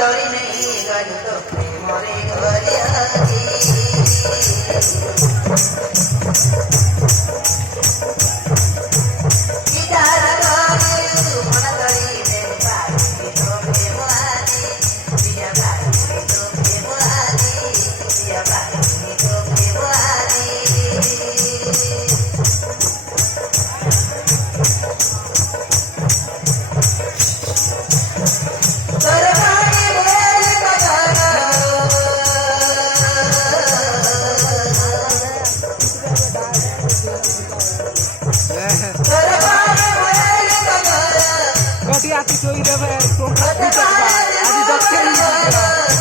તળી નહીં ગાયું તો પ્રેમરે ઘરે હતી ગીતાર ગાયું મન તળીને પાડી તો પ્રેમવાદી બીજા પાડી તો પ્રેમવાદી બીજા પાડી તો પ્રેમવાદી Hati-hati cuy deh, tongkat bisa adi dokter ini.